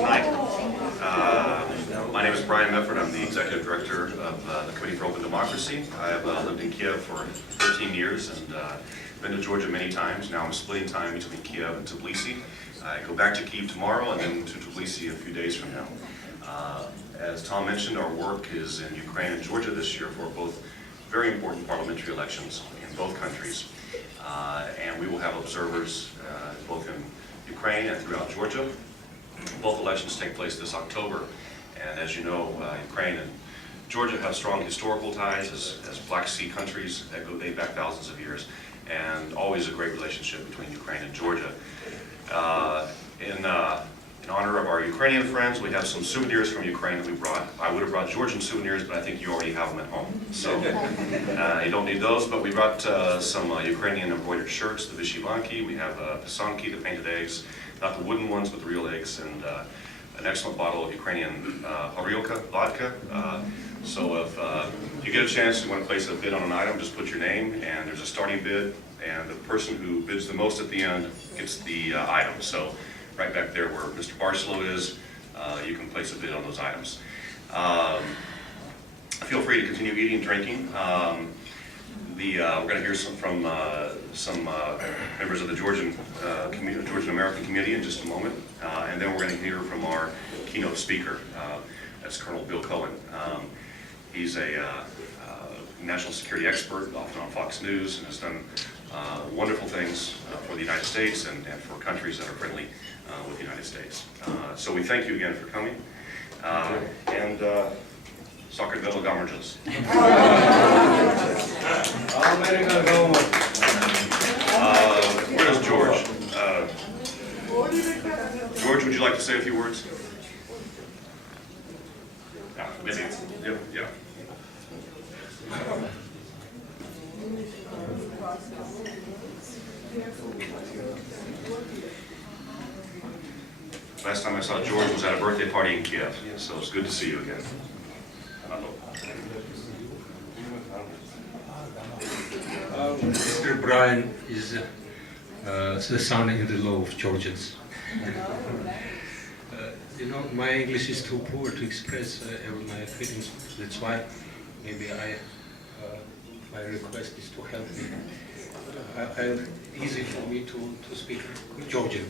Tonight, my name is Brian Mefford. I'm the Executive Director of the Committee for Open Democracy. I have lived in Kiev for 13 years and been to Georgia many times. Now I'm splitting time between Kiev and Tbilisi. I go back to Kyiv tomorrow and then to Tbilisi a few days from now. As Tom mentioned, our work is in Ukraine and Georgia this year for both very important parliamentary elections in both countries. And we will have observers both in Ukraine and throughout Georgia. Both elections take place this October, and as you know, Ukraine and Georgia have strong historical ties as Black Sea countries that go date back thousands of years, and always a great relationship between Ukraine and Georgia. In honor of our Ukrainian friends, we have some souvenirs from Ukraine that we brought. I would have brought Georgian souvenirs, but I think you already have them at home, so you don't need those. But we brought some Ukrainian embroidered shirts, the Vyshyvanki. We have pisanki, the painted eggs. Not the wooden ones, but the real eggs, and an excellent bottle of Ukrainian horilka, vodka. So if you get a chance, you want to place a bid on an item, just put your name, and there's a starting bid, and the person who bids the most at the end gets the item. So right back there where Mr. Barcelo is, you can place a bid on those items. Feel free to continue eating and drinking. We're going to hear from some members of the Georgian American community in just a moment, and then we're going to hear from our keynote speaker. That's Colonel Bill Cohen. He's a national security expert, often on Fox News, and has done wonderful things for the United States and for countries that are friendly with the United States. So we thank you again for coming. Soccer Devil Gamerjas. Where's George? George, would you like to say a few words? Maybe. Yeah. Last time I saw George was at a birthday party in Kiev, so it's good to see you again. Mr. Brian is the son-in-law of Georgians. My English is too poor to express my feelings. That's why maybe my request is to help me. Easy for me to speak Georgian.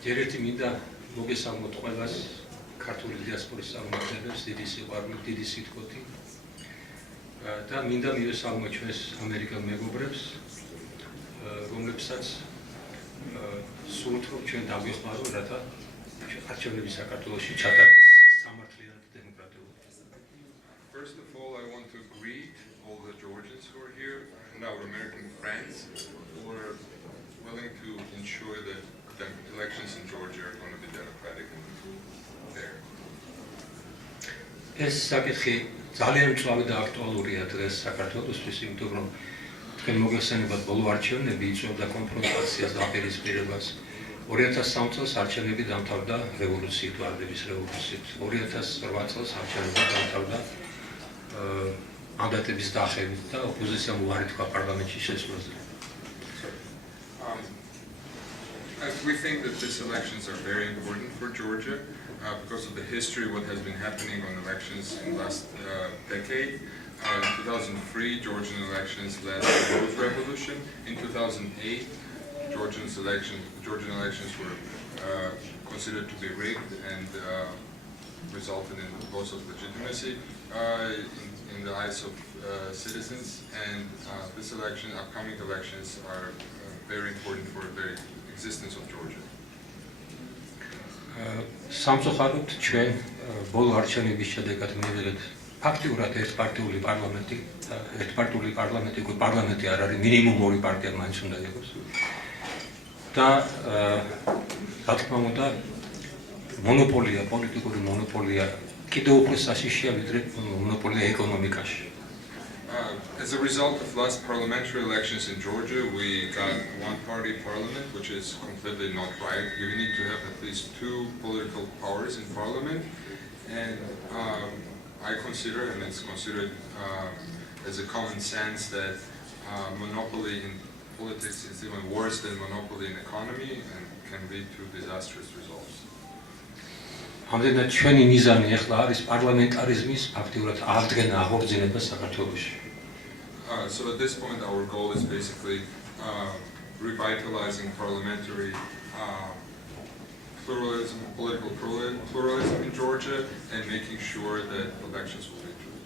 Ჯერერთი მინდა მოგესალმოთ ყველას ქართული დიასპორის წარმომადგენლებს, დიდი სიყვარულით, დიდი სიტყვით. და მინდა მივესალმოთ ჩვენს ამერიკელ მეგობრებს, რომლებსაც სურთ, რომ ჩვენ დავიხმაროთ, რათა არჩევნები საქართველოში ჩატარდეს სამართლიანად დემოკრატიულად. First of all, I want to greet all the Georgians who are here and our American friends who are willing to ensure that the elections in Georgia are going to be democratic and fair. ეს საკითხი ძალიან მწვავე და აქტუალურია დღეს საქართველოსთვის, იმიტომ რომ თქვენ მოგეხსენებათ ბოლო არჩევნები იწვევდა კონფრონტაციას და აპირისპირებას. 2003 წელს არჩევნები დამთავრდა რევოლუციით, ვარდების რევოლუციით. 2008 წელს არჩევნები დამთავრდა მანდატების დახევით და ოპოზიციამ უარი თქვა პარლამენტში შესვლაზე. We think that these elections are very important for Georgia because of the history, what has been happening on elections in the last decade. In 2003, Georgian elections led to the Rose Revolution. In 2008, Georgian elections were considered to be rigged and resulted in loss of legitimacy in the eyes of citizens. And this election, upcoming elections, are very important for the existence of Georgia. სამწუხაროდ ჩვენ ბოლო არჩევნების შედეგად მივიღეთ ფაქტიურად ერთპარტიული პარლამენტი და ერთპარტიული პარლამენტი უკვე პარლამენტი არ არის, მინიმუმ ორი პარტია მაინც უნდა იყოს. და რა თქმა უნდა მონოპოლია, პოლიტიკური მონოპოლია კიდევ უფრო საშიშია ვიდრე მონოპოლია ეკონომიკაში. As a result of last parliamentary elections in Georgia, we got one-party parliament, which is completely not right. You need to have at least two political powers in parliament, and I consider, and it's considered There's a common sense that monopoly in politics is even worse than monopoly in economy and can lead to disastrous results. ამდენად ჩვენი მიზანი ახლა არის პარლამენტარიზმის ფაქტიურად აღდგენა, აღორძინება საქართველოში. So at this point our goal is basically revitalizing parliamentary pluralism, political pluralism in Georgia and making sure that elections will be true.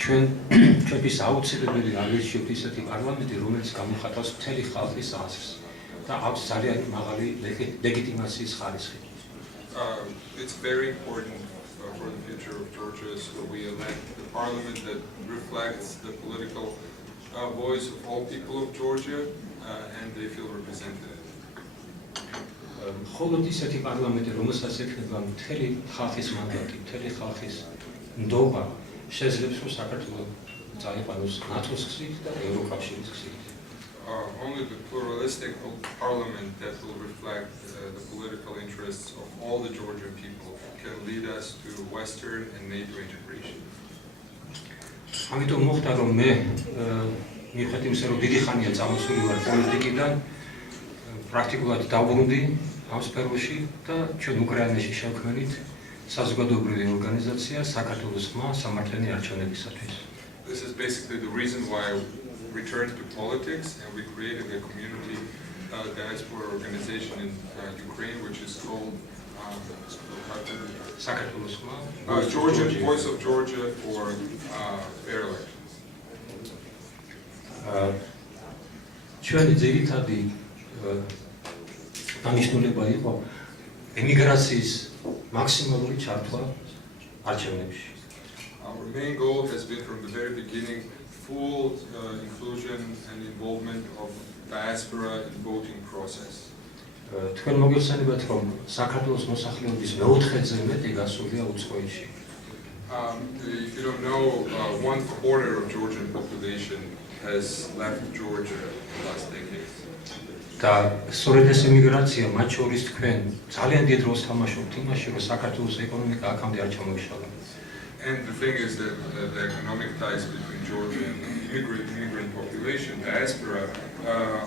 ჩვენთვის აუცილებელი აღირჩიოთ ისეთი პარლამენტი, რომელიც გამოხატავს მთელი ხალხის აზრს და აქვს ძალიან მაღალი ლეგიტიმაციის ხარისხი. It's very important for the future of Georgia, so we elect the parliament that reflects the political voice of all people of Georgia, and they feel represented. მხოლოდ ისეთი პარლამენტი, რომელსაც ექნება მთელი ხალხის მანდატი, მთელი ხალხის ნდობა, შეძლებს რომ საქართველოს წაიყვანოს ნატოს გზით და ევროკავშირის გზით. Only the pluralistic parliament that will reflect the political interests of all the Georgian people can lead us to Western and NATO integration. ამიტომ მოხდა რომ მე მიუხედავად იმისა რომ დიდი ხანია წამოსული ვარ პოლიტიკიდან, პრაქტიკულად დავბრუნდი ამ სფეროში და ჩვენ უკრაინაში შევქმნით საზოგადოებრივი ორგანიზაცია საქართველოს ხმა სამართლიანი არჩევნებისათვის. This is basically the reason why I returned to politics, and we created a community diaspora organization in Ukraine, which is called საქართველოს ხმა Georgian Voice of Georgia for fair elections. ჩვენი ძირითადი დანიშნულება იყო ემიგრაციის მაქსიმალური ჩართვა არჩევნებში. Our main goal has been from the very beginning full inclusion and involvement of diaspora in voting process. თქვენ მოგეხსენებათ რომ საქართველოს მოსახლეობის მეოთხედზე მეტი გასულია უცხოეთში. If you don't know, 1/4 of Georgian population has left Georgia in the last decade. და სწორედ ეს ემიგრაცია მათ შორის თქვენ ძალიან დიდ როლს თამაშობთ იმაში, რომ საქართველოს ეკონომიკა აქამდე არ ჩამოიშალა. And the thing is that the economic ties between Georgia and the immigrant population, diaspora,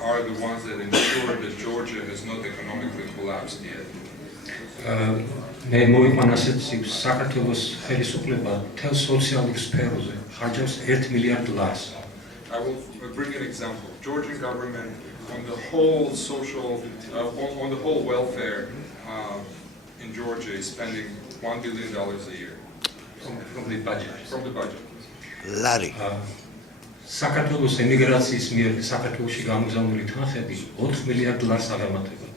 are the ones that ensure that Georgia has not economically collapsed yet. მე მოვიყვანა ასეთ საქართველოს ხელისუფლება თელ სოციალურ სფეროზე ხარჯავს $1 მილიარდ. I will bring an example. Georgian government on the whole on the whole welfare in Georgia is spending $1 billion a year. From the budget. From the budget. Lari. საქართველოს ემიგრაციის მიერ საქართველოში გამოგზავნილი თანხები $4 მილიარდ აღემატება.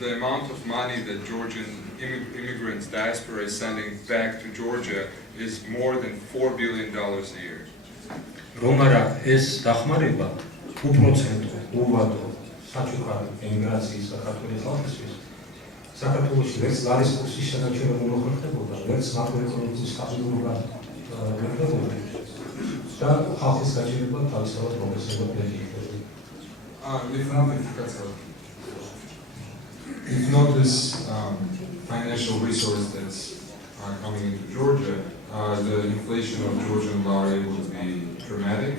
The amount of money that Georgian immigrants diaspora is sending back to Georgia is more than $4 billion a year. რომ არა ეს დახმარება უპროცენტო, უვადო, საჩუქარი ემიგრაციის საქართველოს ხალხისთვის საქართველოში ვერც ლარის კურსის შენარჩუნება არ ხდებოდა, ვერც მაკროეკონომიკის სტაბილურობა არ ხდებოდა და ხალხის გაჭირება თავისთავად პროფესიულად If not this financial resource that's coming into Georgia, the inflation of Georgian lari would be dramatic,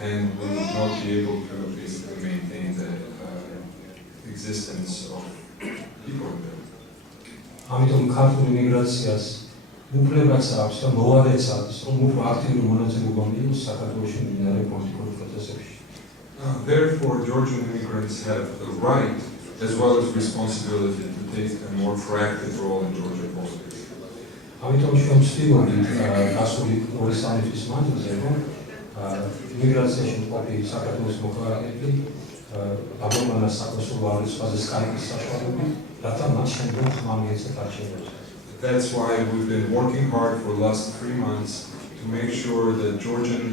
and we would not be able to basically maintain the existence of people there. ამიტომ ქართულ ემიგრაციას უფლებაც აქვს და მოვალეც აქვს, რომ უფრო აქტიური მონაწილეობა მიიღოს საქართველოში მიმდინარე პოლიტიკურ პროცესებში. Therefore, Georgian immigrants have the right as well as responsibility to take a more proactive role in Georgian politics. ამიტომ ჩვენ ვცდილობთ გასული 2-3 თვის მანძილზე, რომ იმიგრაციაში მყოფი საქართველოს მოქალაქეები აბონმანას საკონსულო არხებზე სკაიპის საშუალებით, რათა მათ შემდგომ ხმა მიეცათ არჩევნებზე. That's why we've been working hard for the last 3 months to make sure that Georgian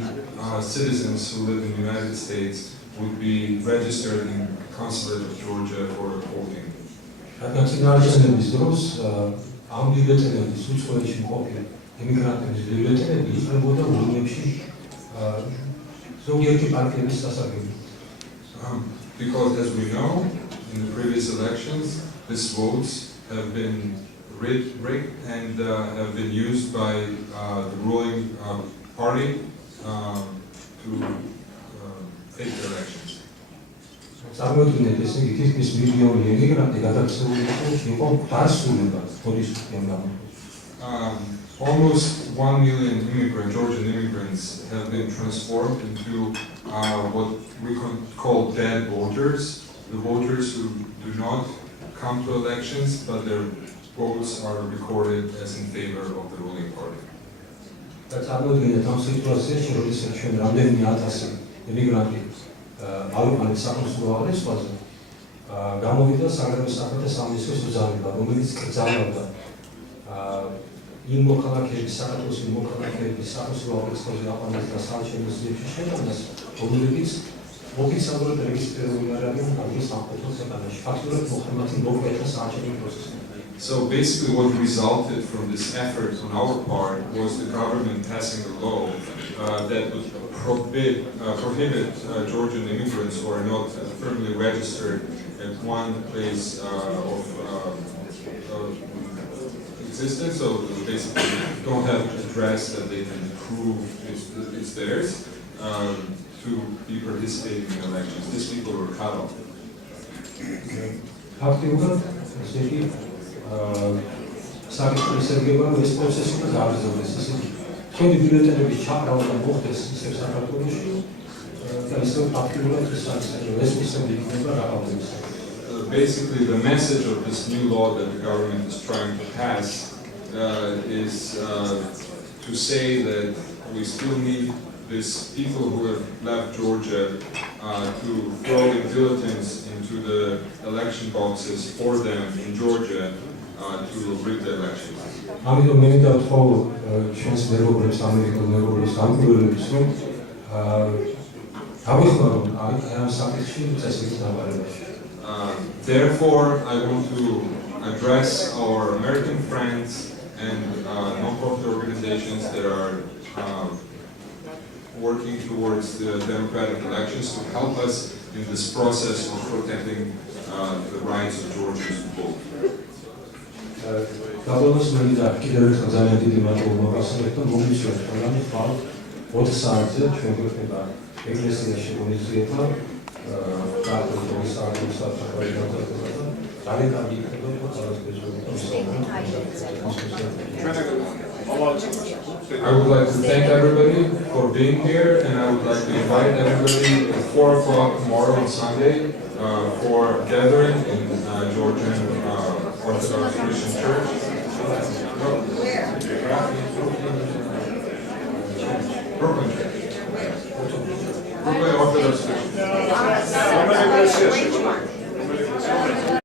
citizens who live in the United States would be registered in the consulate of Georgia for voting. რადგან წინაარჩევნების დროს ამ ბიბლიოთეკების უცხოეთში მყოფი ემიგრანტების ბიბლიოთეკები იხლებოდა ურნებში ზოგიერთი პარტიების სასარგებლოდ. Because as we know, in the previous elections, these votes have been rigged and have been used by the ruling party to fake the elections. წარმოიდგინეთ, ესე იგი თითქმის მილიონი ემიგრანტი გადაქცეული იყო დასრულება პოლის სისტემამ. Almost 1 million Georgian immigrants have been transformed into what we call dead voters, the voters who do not come to elections, but their votes are recorded as in favor of the ruling party. წარმოიდგინეთ ამ სიტუაციაში, როდესაც ჩვენ რამდენიმე ათასი ემიგრანტი ალუყანეთ სახელმწიფო აღრიცხვაზე, გამოვიდა საგარეო საქმეთა სამინისტროს ბრძანება, რომელიც კრძალავდა იმ მოქალაქეების, საქართველოს მოქალაქეების სახელმწიფო აღრიცხვაზე აყვანას და საარჩევნო ძიებში შეტანას, რომლებიც ოფიციალურად რეგისტრირებული არ არიან თავის სამხედრო ქვეყანაში. ფაქტობრივად მოხდა მოქმედა საარჩევნო პროცესი. So basically what resulted from this effort on our part was the government passing a law that would prohibit Georgian immigrants who are not firmly registered at one place of existence, so basically don't have an address that they can prove it's theirs, to be participating in elections. These people were cut off. ფაქტობრივად ესე იგი საკითხის სერგება ეს პროცესი უნდა გააგრძელდეს. ესე იგი თქვენი ბიულეტენების ჩაყრავა მოხდეს ისევ საქართველოში და ისევ ფაქტობრივად ეს სისტემა იქნება გაყალბების. Basically, the message of this new law that the government is trying to pass is to say that we still need these people who have left Georgia to throw in bulletins into the election boxes for them in Georgia to rig the elections. ამიტომ მე მინდა ვთქვა ჩვენს მეგობრებს, ამერიკელ მეგობრებს, გამგებლებს, რომ გავიხმაროთ ამ საკითხში წესრიგის დამყარებაში. Therefore, I want to address our American friends and non-profit organizations that are working towards the democratic elections to help us in this process of protecting the rights of Georgians to vote. Გაბოლოს მე მინდა კიდევ ერთხელ ძალიან დიდი მადლობა მოგასწრებთ და მოგიწევთ ყველანი ხვალ 4 საათზე ჩვენ გვექნება ეკლესიაში მონიზიება საქართველოს ძალიან კარგი იქნება I would like to thank everybody for being here, and I would like to invite everybody at 4 o'clock tomorrow on Sunday for a gathering in Georgian Orthodox Christian Church. Brooklyn Church. Brooklyn Orthodox Christian.